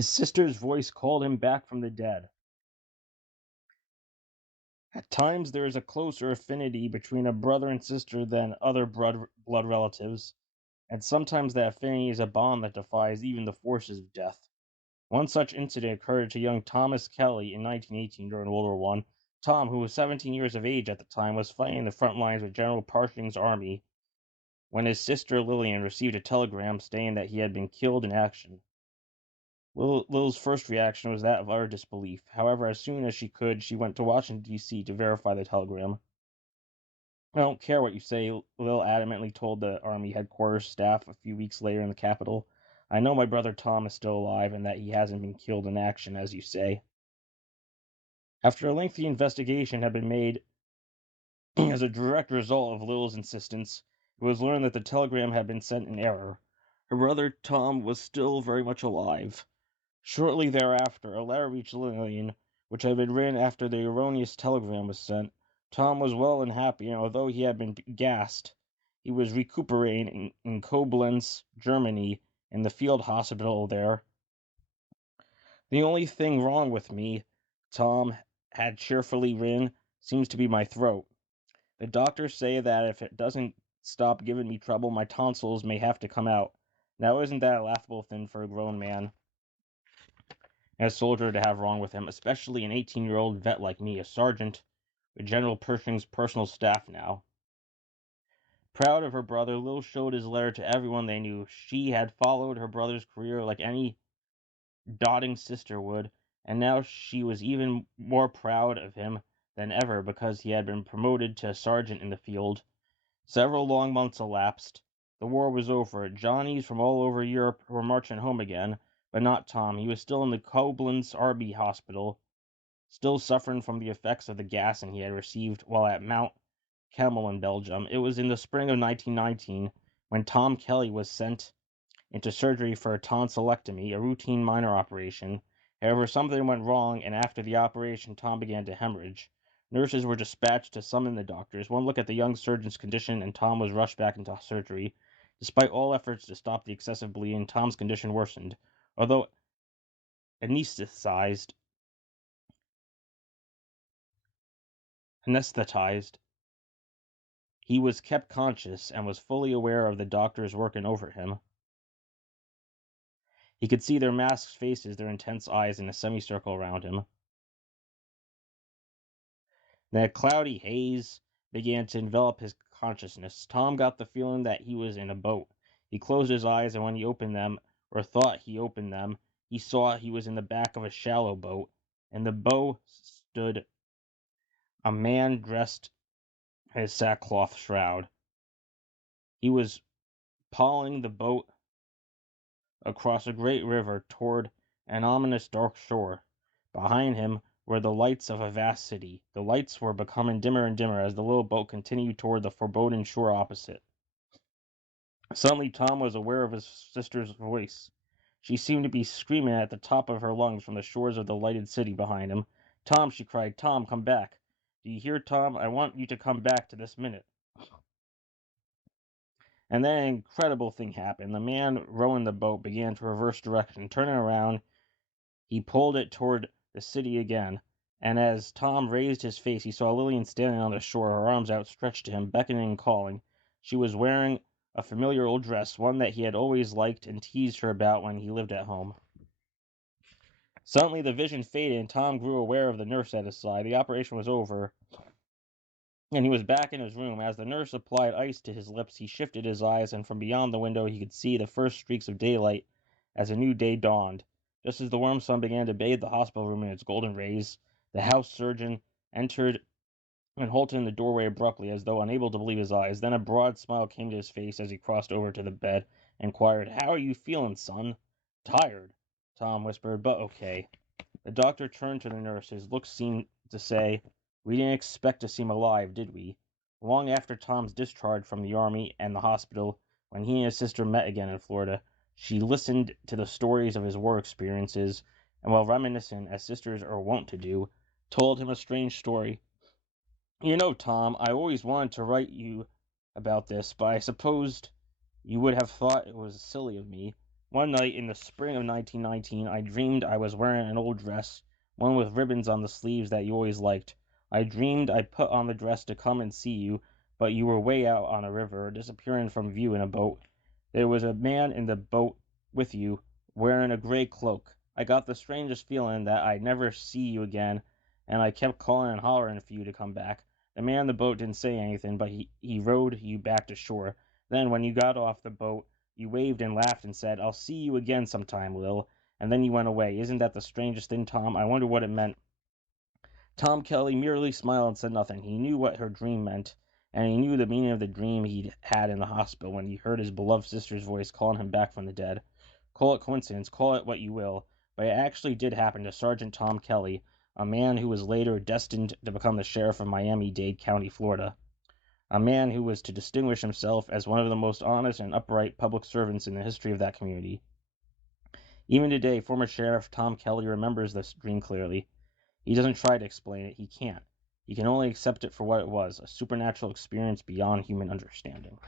His sister's voice called him back from the dead. At times, there is a closer affinity between a brother and sister than other blood relatives, and sometimes that affinity is a bond that defies even the forces of death. One such incident occurred to young Thomas Kelly in 1918 during World War One. Tom, who was 17 years of age at the time, was fighting in the front lines with General Pershing's army when his sister Lillian received a telegram stating that he had been killed in action. Lil's first reaction was that of utter disbelief. However, as soon as she could, she went to Washington, D.C. to verify the telegram. "I don't care what you say," Lil adamantly told the Army headquarters staff a few weeks later in the Capitol. "I know my brother Tom is still alive and that he hasn't been killed in action, as you say." After a lengthy investigation had been made as a direct result of Lil's insistence, it was learned that the telegram had been sent in error. Her brother Tom was still very much alive. Shortly thereafter, a letter reached Lillian, which had been written after the erroneous telegram was sent. Tom was well and happy, and although he had been gassed, he was recuperating in Koblenz, Germany, in the field hospital there. "The only thing wrong with me," Tom had cheerfully written, "seems to be my throat. The doctors say that if it doesn't stop giving me trouble, my tonsils may have to come out. Now isn't that a laughable thing for a grown man and a soldier to have wrong with him, especially an 18-year-old vet like me, a sergeant with General Pershing's personal staff now?" Proud of her brother, Lil showed his letter to everyone they knew. She had followed her brother's career like any doting sister would, and now she was even more proud of him than ever because he had been promoted to sergeant in the field. Several long months elapsed. The war was over. Johnnies from all over Europe were marching home again, but not Tom. He was still in the Koblenz Army Hospital, still suffering from the effects of the gassing he had received while at Mount Kemmel in Belgium. It was in the spring of 1919 when Tom Kelly was sent into surgery for a tonsillectomy, a routine minor operation. However, something went wrong, and after the operation, Tom began to hemorrhage. Nurses were dispatched to summon the doctors. One look at the young surgeon's condition, and Tom was rushed back into surgery. Despite all efforts to stop the excessive bleeding, Tom's condition worsened. Although anesthetized, he was kept conscious and was fully aware of the doctors working over him. He could see their masked faces, their intense eyes in a semicircle around him. Then a cloudy haze began to envelop his consciousness. Tom got the feeling that he was in a boat. He closed his eyes, and when he opened them, or thought he opened them, he saw he was in the back of a shallow boat. In the bow stood a man dressed in a sackcloth shroud. He was pawing the boat across a great river toward an ominous dark shore. Behind him were the lights of a vast city. The lights were becoming dimmer and dimmer as the little boat continued toward the foreboding shore opposite. Suddenly Tom was aware of his sister's voice. She seemed to be screaming at the top of her lungs from the shores of the lighted city behind him. "Tom," she cried, "Tom, come back. Do you hear, Tom? I want you to come back to this minute." And then an incredible thing happened. The man rowing the boat began to reverse direction. Turning around, he pulled it toward the city again, and as Tom raised his face, he saw Lillian standing on the shore, her arms outstretched to him, beckoning and calling. She was wearing a familiar old dress, one that he had always liked and teased her about when he lived at home. Suddenly the vision faded, and Tom grew aware of the nurse at his side. The operation was over, and he was back in his room. As the nurse applied ice to his lips, he shifted his eyes, and from beyond the window he could see the first streaks of daylight as a new day dawned. Just as the warm sun began to bathe the hospital room in its golden rays, the house surgeon entered and halted in the doorway abruptly, as though unable to believe his eyes. Then a broad smile came to his face as he crossed over to the bed and inquired, "How are you feeling, son?" "Tired," Tom whispered, "but okay." The doctor turned to the nurse. His look seemed to say, "We didn't expect to see him alive, did we?" Long after Tom's discharge from the army and the hospital, when he and his sister met again in Florida, she listened to the stories of his war experiences, and while reminiscing, as sisters are wont to do, told him a strange story. "You know, Tom, I always wanted to write you about this, but I supposed you would have thought it was silly of me. One night in the spring of 1919, I dreamed I was wearing an old dress, one with ribbons on the sleeves that you always liked. I dreamed I put on the dress to come and see you, but you were way out on a river, disappearing from view in a boat. There was a man in the boat with you, wearing a gray cloak. I got the strangest feeling that I'd never see you again, and I kept calling and hollering for you to come back. The man in the boat didn't say anything, but he rowed you back to shore. Then, when you got off the boat, you waved and laughed and said, "I'll see you again sometime, Lil." And then you went away. Isn't that the strangest thing, Tom? I wonder what it meant. Tom Kelly merely smiled and said nothing. He knew what her dream meant, and he knew the meaning of the dream he'd had in the hospital when he heard his beloved sister's voice calling him back from the dead. Call it coincidence, call it what you will, but it actually did happen to Sergeant Tom Kelly, a man who was later destined to become the sheriff of Miami-Dade County, Florida. A man who was to distinguish himself as one of the most honest and upright public servants in the history of that community. Even today, former Sheriff Tom Kelly remembers this dream clearly. He doesn't try to explain it, he can't. He can only accept it for what it was, a supernatural experience beyond human understanding.